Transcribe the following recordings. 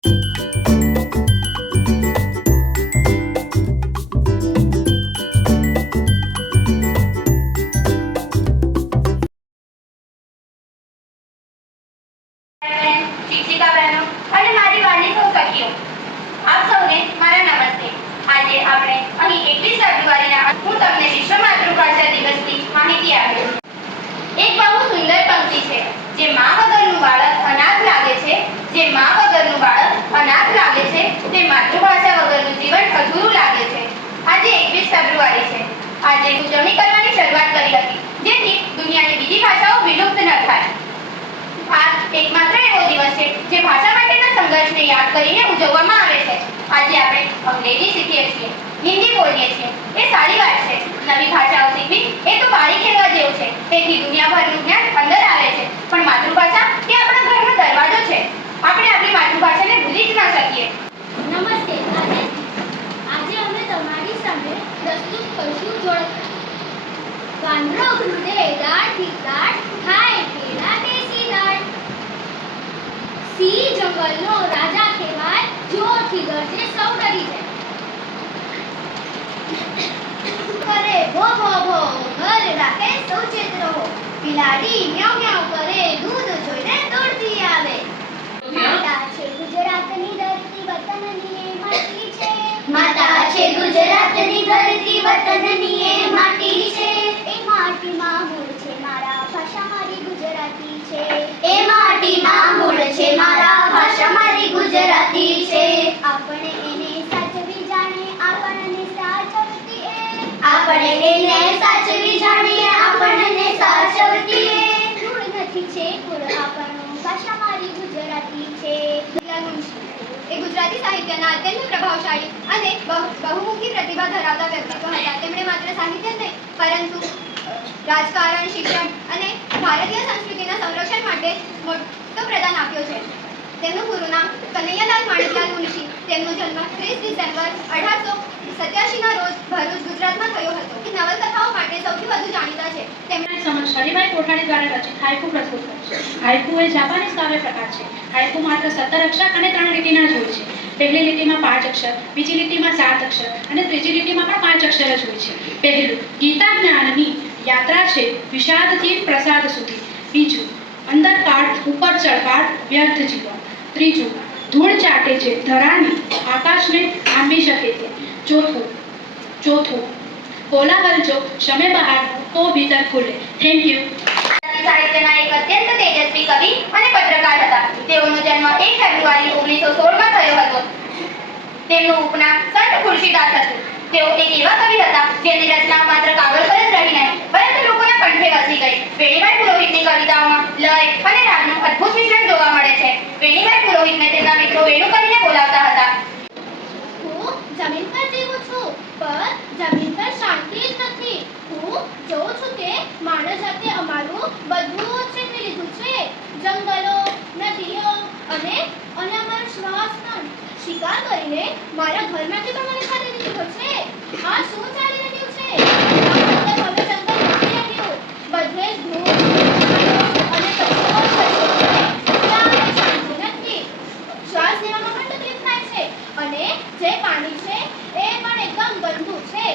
શિક્ષિકા બહેનો અને મારી વાલી સહસખીઓ, આપ સૌને મારા નમસ્તે. આજે આપણે અહીં 21 ફેબ્રુઆરીના હું તમને વિશ્વ માતૃભાષા દિવસની માહિતી આપીશ. એક બહુ સુંદર પંક્તિ છે. જે મા વગરનું બાળક અનાથ લાગે છે, જે મા વગરનું બાળક અનાથ લાગે છે, તે માતૃભાષા વગરનું જીવન અધૂરું લાગે છે. આજે 21 ફેબ્રુઆરી છે. આજે ઉજવણી કરવાની શરૂઆત કરી હતી, જેથી દુનિયાની બીજી ભાષાઓ વિલુપ્ત ન થાય. આ એકમાત્ર એવો દિવસ છે જે ભાષા માટેના સંઘર્ષને યાદ કરીને ઉજવવામાં આવે છે. આજે આપણે અંગ્રેજી શીખીએ છીએ, હિન્દી બોલીએ છીએ, એ સારી વાત છે. નવી ભાષાઓ શીખવી એ તો બારી ખેલવા જેવું છે. તેથી દુનિયાભરનું જ્ઞાન અંદર આવે છે. પણ માતૃભાષા એ આપણા ઘરનો દરવાજો છે. આપણે આપણી માતૃભાષાને ભૂલી જ ન શકીએ. નમસ્તે. આજે અમે તમારી સામે પ્રસ્તુત કરશું જોડકા. વાંદરો ઘૂંટે દાળથી દાળ, ખાય કેળા દેશી દાળ. સિંહ જંગલનો રાજા કહેવાય, જોરથી ગરજે સૌ ડરી જાય. કરે ભો ભો ભો, ઘર રાખે સૌ ચેત રહો. બિલાડી મ્યાઉ મ્યાઉ કરે, દૂધ જોઈને દોડતી આવે. માતા છે ગુજરાતની ધરતી, વતનની એ માટી છે. માતા છે ગુજરાતની ધરતી, વતનની એ માટી છે. એ માટીમાં મૂળ છે મારા, ભાષા મારી ગુજરાતી છે. એ માટીમાં મૂળ છે મારા, ભાષા મારી ગુજરાતી છે. આપણે એને સાચવી જાણે, આપણને સાચવતી એ. આપણે એને સાચવી જાણીએ, આપણને સાચવતી એ. મૂળ નથી છે કુળ આપણું, ભાષા મારી ગુજરાતી છે. એ ગુજરાતી સાહિત્યના અત્યંત પ્રભાવશાળી અને બહુમુખી પ્રતિભા ધરાવતા વ્યક્તિત્વ હતા. તેમણે માત્ર સાહિત્ય જ નહીં, પરંતુ રાજકારણ, શિક્ષણ અને ભારતીય સંસ્કૃતિના સંરક્ષણ માટે મોટો પ્રદાન આપ્યો છે. તેમનું પૂરું નામ કનૈયાલાલ માણેકલાલ મુનશી. તેમનો જન્મ 30 ડિસેમ્બર 1887ના રોજ ભરૂચ, ગુજરાતમાં થયો હતો. નવલકથાઓ માટે સૌથી વધુ જાણીતા છે. તેમણે સમક્ષ હરિભાઈ કોઠારી દ્વારા રચિત હાઇકુ પ્રસ્તુત કર્યું છે. હાઇકુ એ જાપાનીઝ કાવ્ય પ્રકાર છે. હાઇકુ માત્ર 17 અક્ષર અને 3 લીટીના જ હોય છે. પહેલી લીટીમાં 5 અક્ષર, બીજી લીટીમાં 7 અક્ષર અને ત્રીજી લીટીમાં પણ 5 અક્ષર જ હોય છે. પહેલું, ગીતા જ્ઞાનની યાત્રા છે વિષાદથી પ્રસાદ સુધી. બીજું, અંદર કાઢ ઉપર ચડકાટ વ્યર્થ જીવન. ત્રીજું, ધૂળ ચાટે છે ધરાની, આકાશને આંબી શકે તે. ચોથું, કોલાહલ જો શમે બહાર તો ભીતર ખુલે. Thank you. સાહિત્યના એક અત્યંત તેજસ્વી કવિ અને પત્રકાર હતા. તેઓનો જન્મ 1 ફેબ્રુઆરી 1916માં થયો હતો. તેમનું ઉપનામ સંત ખુરશીદાસ હતું. તેઓ એક એવા કવિ હતા જેની રચના માત્ર કાગળ પર જ રહી નહીં, પરંતુ લોકોના કંઠે વસી ગઈ. વેણીબાઈ પુરોહિતની કવિતાઓમાં લય અને રાગનું અદ્ભુત મિશ્રણ જોવા મળે છે. વેણીબાઈ પુરોહિતને તેમના મિત્રો વેણુ કરીને બોલાવતા હતા. હું જમીન પર જીવું છું, પણ જમીન પર શાંતિ જ નથી. હું જોઉં છું કે માનવ જાતે અમારું બધું છીનવી લીધું છે. જંગલો, નદીઓ અને અમારો શ્વાસ પણ શિકાર કરીને મારા ઘરમાંથી પણ મને ખાલી દીધો છે. આ શું ચાલી રહ્યું છે? હવે જંગલ નથી રહ્યું, બધે જ ધૂળ અને કચરો છે. ક્યાંય શાંતિ નથી. શ્વાસ લેવામાં પણ તકલીફ થાય છે અને જે પાણી છે એ પણ એકદમ ગંદુ છે.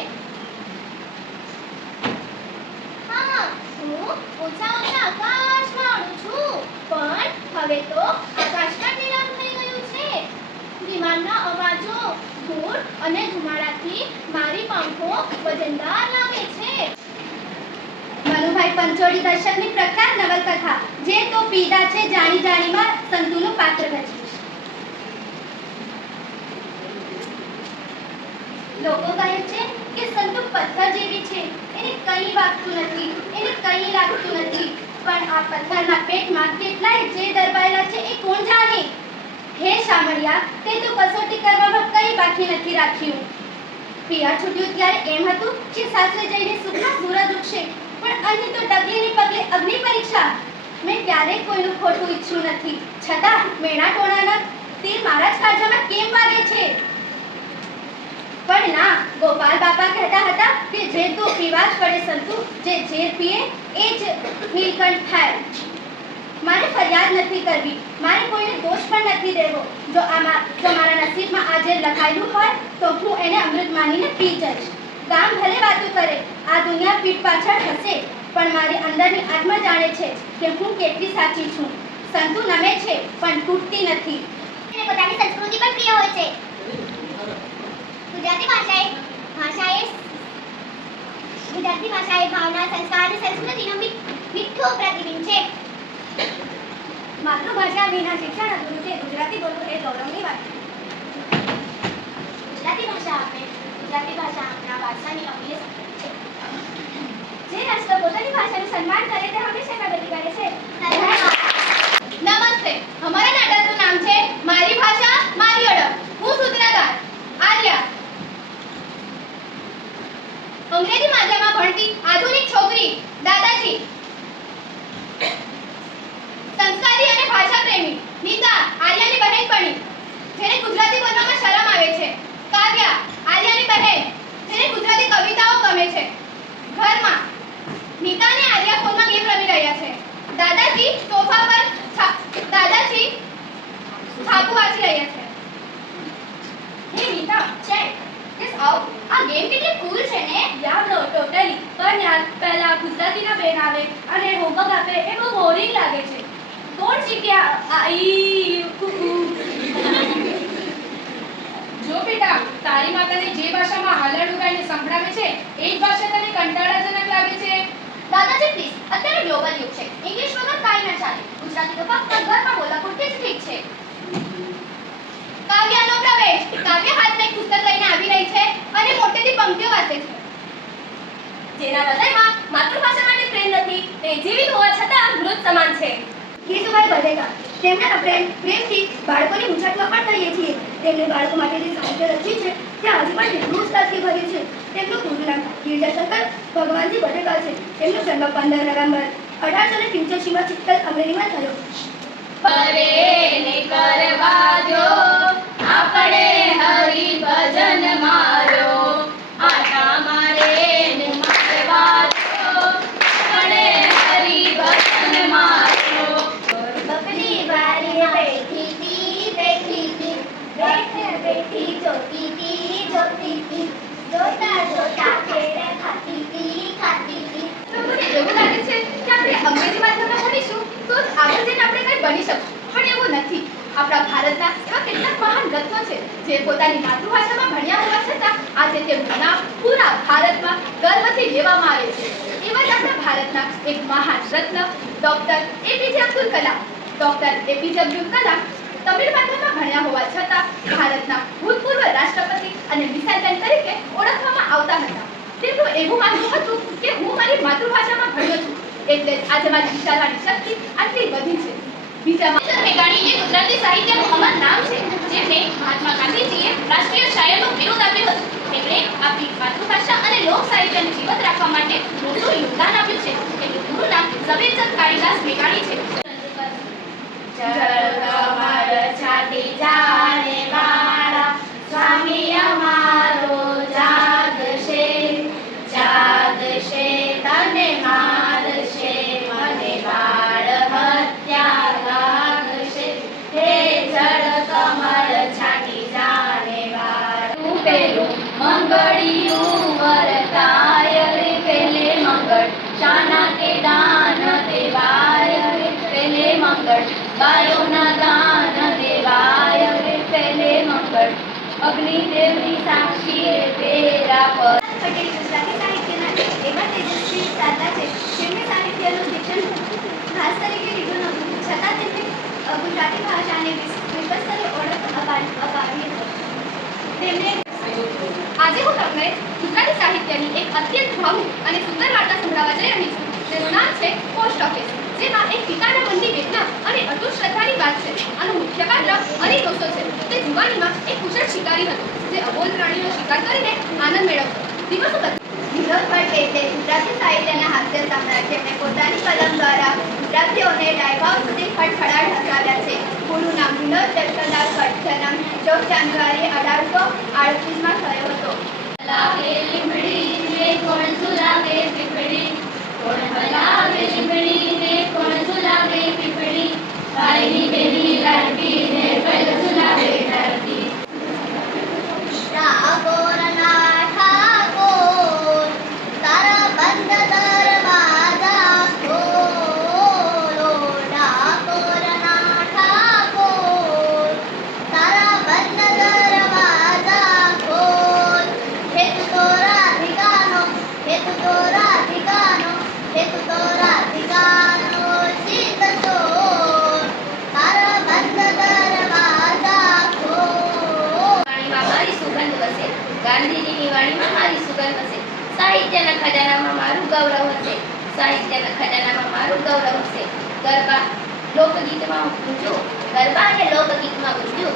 હા, હું ઊંચા આકાશમાં ઉડું છું, પણ હવે તો આકાશ પણ નીલામ થઈ ગયું છે. વિમાનના અવાજો, ધૂળ અને ધુમાડાથી મારી પાંખો વજનદાર લાગે છે. મનુભાઈ પંચોળી દર્શકની પ્રખ્યાત નવલકથા જે તો પીધા છે જાણી જાણીમાં સંતુનું પાત્ર ભજવે છે. લોકો કહે છે કે સંતુ પથ્થર જેવી છે, એને કંઈ વાગતું નથી, એને કંઈ લાગતું નથી. પણ આ પથ્થરના પેટમાં કેટલાય જે દરબાયેલા છે એ કોણ જાણે? હે શામળિયા, તે તો કસોટી કરવામાં કંઈ બાકી નથી રાખ્યું. પિયા છૂટ્યું ત્યારે એમ હતું કે સાસરે જઈને સુખના સૂરજ ઉગશે, પણ અહીં તો ડગલે ને પગલે અગ્નિ પરીક્ષા. મેં ક્યારેય કોઈનું ખોટું ઈચ્છ્યું નથી, છતાં મેણા ટોણાના તીર મારા જ કાળજામાં કેમ વાગે છે? પણ ના, ગોપાલ બાપા કહેતા હતા કે જે તો પીવા જ પડે સંતુ, જે ઝેર પીએ એ જ નીલકંઠ થાય. મારે ફરિયાદ નથી કરવી, મારે કોઈને દોષ પણ નથી દેવો. જો આ લખાયેલું હોય તો હું એને અમૃત માનીને પી જઈશ. ગામ ભલે વાતો કરે, આ દુનિયા પીઠ પાછળ હશે, પણ મારી અંદરની આત્મા જાણે છે કે હું કેટલી સાચી છું. સંતુ નમે છે પણ તૂટતી નથી. એને પોતાની સંસ્કૃતિ પણ પ્રિય હોય છે. ગુજરાતી ભાષા એ ભાવના, સંસ્કાર અને સંસ્કૃતિનું મીઠું પ્રતિબિંબ છે. માતૃભાષા વિના શિક્ષણ અધૂરું છે. ગુજરાતી બોલવું એ ગૌરવની વાત છે. ગુજરાતી ભાષા આપણા વારસાની અમૂલ્ય સંપત્તિ છે. જે રાષ્ટ્ર પોતાની ભાષાનું સન્માન કરે તે હંમેશા પ્રગતિ કરે છે. નમસ્તે, અમારા નાટકનું નામ છે મારી ભાષા મારી ઓળખ. હું સૂત્રધાર આર્યા, અંગ્રેજી માધ્યમમાં ભણતી આધુનિક છોકરી દાદાજી, સંસ્કારી અને ભાષા પ્રેમી નીતા, આર્યાની બહેનપણી જેને ગુજરાતી બોલવામાં શરમ આવે છે. કાવ્યા, આર્યાની બહેન જેને ગુજરાતી કવિતાઓ ગમે છે. ઘરમાં નીતા અને આર્યા ફોનમાં ગેમ રમી રહ્યા છે. દાદાજી સોફા પર છાપુ વાંચી રહ્યા છે. હે નીતા, ચેક ધીસ આઉટ. આ ગેમ કેટલી કૂલ છે ને. યાર નો ટોટલી. પણ યાર પહેલા ગુજરાતીના બેન આવે અને હોમવર્ક આપે એ બહુ બોરિંગ લાગે છે. કોણ શીખ્યા આઈ જો બેટા, તારી માતાને જે ભાષામાં હાલર ઉગાઈને સંભળાવે છે એ જ ભાષા તને કંટાળાજનક લાગે છે. દાદાજી પ્લીઝ, અત્યારે ગ્લોબલ યુગ છે. ઇંગ્લિશ વગર કાંઈ ના ચાલે. ગુજરાતી તો ફક્ત ઘરમાં બોલવા પૂરતી જ ઠીક છે. કાવ્યાનો પ્રવેશ. કાવ્ય હાથમાં એક પુસ્તક લઈને આવી રહી છે અને મોટેથી પંક્તિઓ વાંચે છે. જેના હૃદયમાં માતૃભાષા માટે પ્રેમ નથી તે જીવિત હોવા છતાં મૃત સમાન છે. કેશુભાઈ બધેકા. તેમના પ્રેમથી બાળકોની મુછાટમાં પણ કહીએ છીએ. તેમને બાળકો માટે જે સાહિત્ય રચ્યું છે તે આજે પણ એટલું જ તાજગીભર્યું છે. તેમનું પૂરું નામ ગિરજાશંકર ભગવાનજી બધેકા છે. તેમનો જન્મ 15 નવેમ્બર 1885 ચિત્તલ, અમરેલીમાં થયો. પરેને કરવા દો આપણે હરિ ભજન મારો, આટા મારે ને મારવા દો આપણે હરિ ભજન મારો. બકરી વારી બેઠી હતી, બેઠી જોતી હતી, જોતા ખેડે ખાતી હતી. મને એવું લાગે છે કે આપણે અંગ્રેજી માધ્યમમાં ભણીશું તો જ આગળ જઈને આપણે કંઈ બની શકશું, પણ એવું નથી. આપણા ભારતના એવા કેટલાક મહાન રત્નો છે જે પોતાની માતૃભાષામાં ભણ્યા હોવા છતાં આજે તેમનું નામ પૂરા ભારતમાં ગર્વથી લેવામાં આવે છે. એવા જ આપણા ભારતના એક મહાન રત્ન doctor APJ Abdul Kalam. Doctor APJ Abdul Kalam Tamil માધ્યમમાં ભણ્યા હોવા છતાં ભારતના ભૂતપૂર્વ રાષ્ટ્રપતિ અને મિસાઇલ મેન તરીકે ઓળખવામાં આવતા હતા. તેમનું એવું માનવું હતું કે હું મારી માતૃભાષામાં ભણ્યો છું એટલે જ આજે મારી વિચારવાની શક્તિ આટલી વધી છે. બીજા મેઘાણી એ ગુજરાતી સાહિત્યનું અમર નામ છે, જેમને મહાત્મા ગાંધીજીએ રાષ્ટ્રીય શાયરનું બિરુદ આપ્યું હતું. તેમણે આપણી માતૃભાષા અને લોક સાહિત્યને જીવંત રાખવા માટે મોટું યોગદાન આપ્યું છે. તેમનું પૂરું નામ ઝવેરચંદ કાળીદાસ મેઘાણી છે. જળ કમળ છાતી જાણે મારા, સ્વામી અમારો જાગશે તને મારશે, મને બાળ હત્યા લાગશે. હે જળ કમળ છાતી જાણે મારા, પેલું મંગળિયું વરતાય રે પેલે મંગળ, શાના તે દાન દેવાય રે પેલે મંગળ, ગાયોના દાન દેવાય રે પેલે મંગળ, અગ્નિદેવની સાક્ષીએ પેરા પર. પટેલ ગુજરાતી સાહિત્યના એવા તેજસ્વી દાતા છે જેમને સાહિત્યનું શિક્ષણ ખાસ તરીકે લીધું નહોતું, છતાં તેમને ગુજરાતી ભાષાને વિશ્વસ્તરે ઓળખ અપાવી હતી. આજે હું તમને ગુજરાતી સાહિત્યની એક અત્યંત ભાવુક અને સુંદર વાર્તા સંભળાવવા જઈ રહી છું. તેનું નામ છે પોસ્ટ ઓફિસ, જેમાં એક પિતાના મનની વેદના અને અતૂટ શ્રદ્ધાની વાત છે. આનું મુખ્ય પાત્ર અલી ડોસો છે. તે જુવાનીમાં એક કુશળ શિકારી હતો જે અબોલ પ્રાણીનો શિકાર કરીને આનંદ મેળવતો. દિવસો વિનોદ ભટ્ટ એટલે ગુજરાતી સાહિત્યના હાસ્ય સમ્રાટ, જેમણે પોતાની કલમ દ્વારા ગુજરાતીઓને ડાયભાવ સુધી ખડખડાટ હસાવ્યા છે. પૂરું નામ વિનોદ દત્તલાલ ભટ્ટ. જન્મ 14 જાન્યુઆરી 1838માં થયો હતો. લાગે લીમડી ને કોણ ઝુલાવે પીપળી, કોણ હલાવે લીમડી ને કોણ ઝુલાવે પીપળી, ભાઈની બેની લાડકી ને કોઈ ઝુલાવે લાડકી. મારું ગૌરવ હશે, સાહિત્યના ખજાનામાં મારું ગૌરવ હશે. ગરબા લોકગીતમાં ઊંચું, ગરબા અને લોકગીતમાં ઊંચું.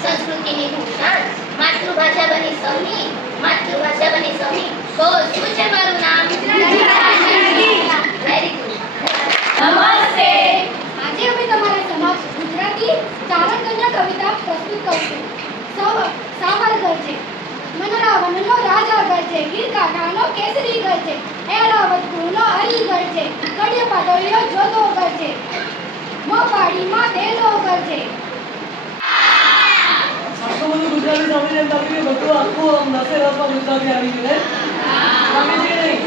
સંસ્કૃતિની ભૂષણ, માતૃભાષા બની સૌની, માતૃભાષા બની સૌની. તો શું છે મારું નામ? Very good. નમસ્તે. આજે અમે તમારા સમક્ષ ગુજરાતી ચારણ કન્યા કવિતા પ્રસ્તુત કરશું. સાબર ગરજે, મનરાવનનો રાજા ગરજે, ગીર કાંઠાનો કેસરી ગરજે, એરાવત કુળનો હરી ગરજે, કડિયા પાટોળીનો જોધો ગરજે, મોપાડીમાં દેલો ગરજે. આટલું બધું ગુજરાતી સાંભળીને એમ લાગે કે બધું આખું આમ નસે રસમાં ગુજરાતી આવી ગયું ને? લાગે છે કે નહીં?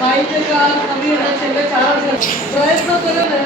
સાહિત્યકાર, કવિ અને છેલ્લે ચારણ છે. પ્રયત્ન કર્યો ને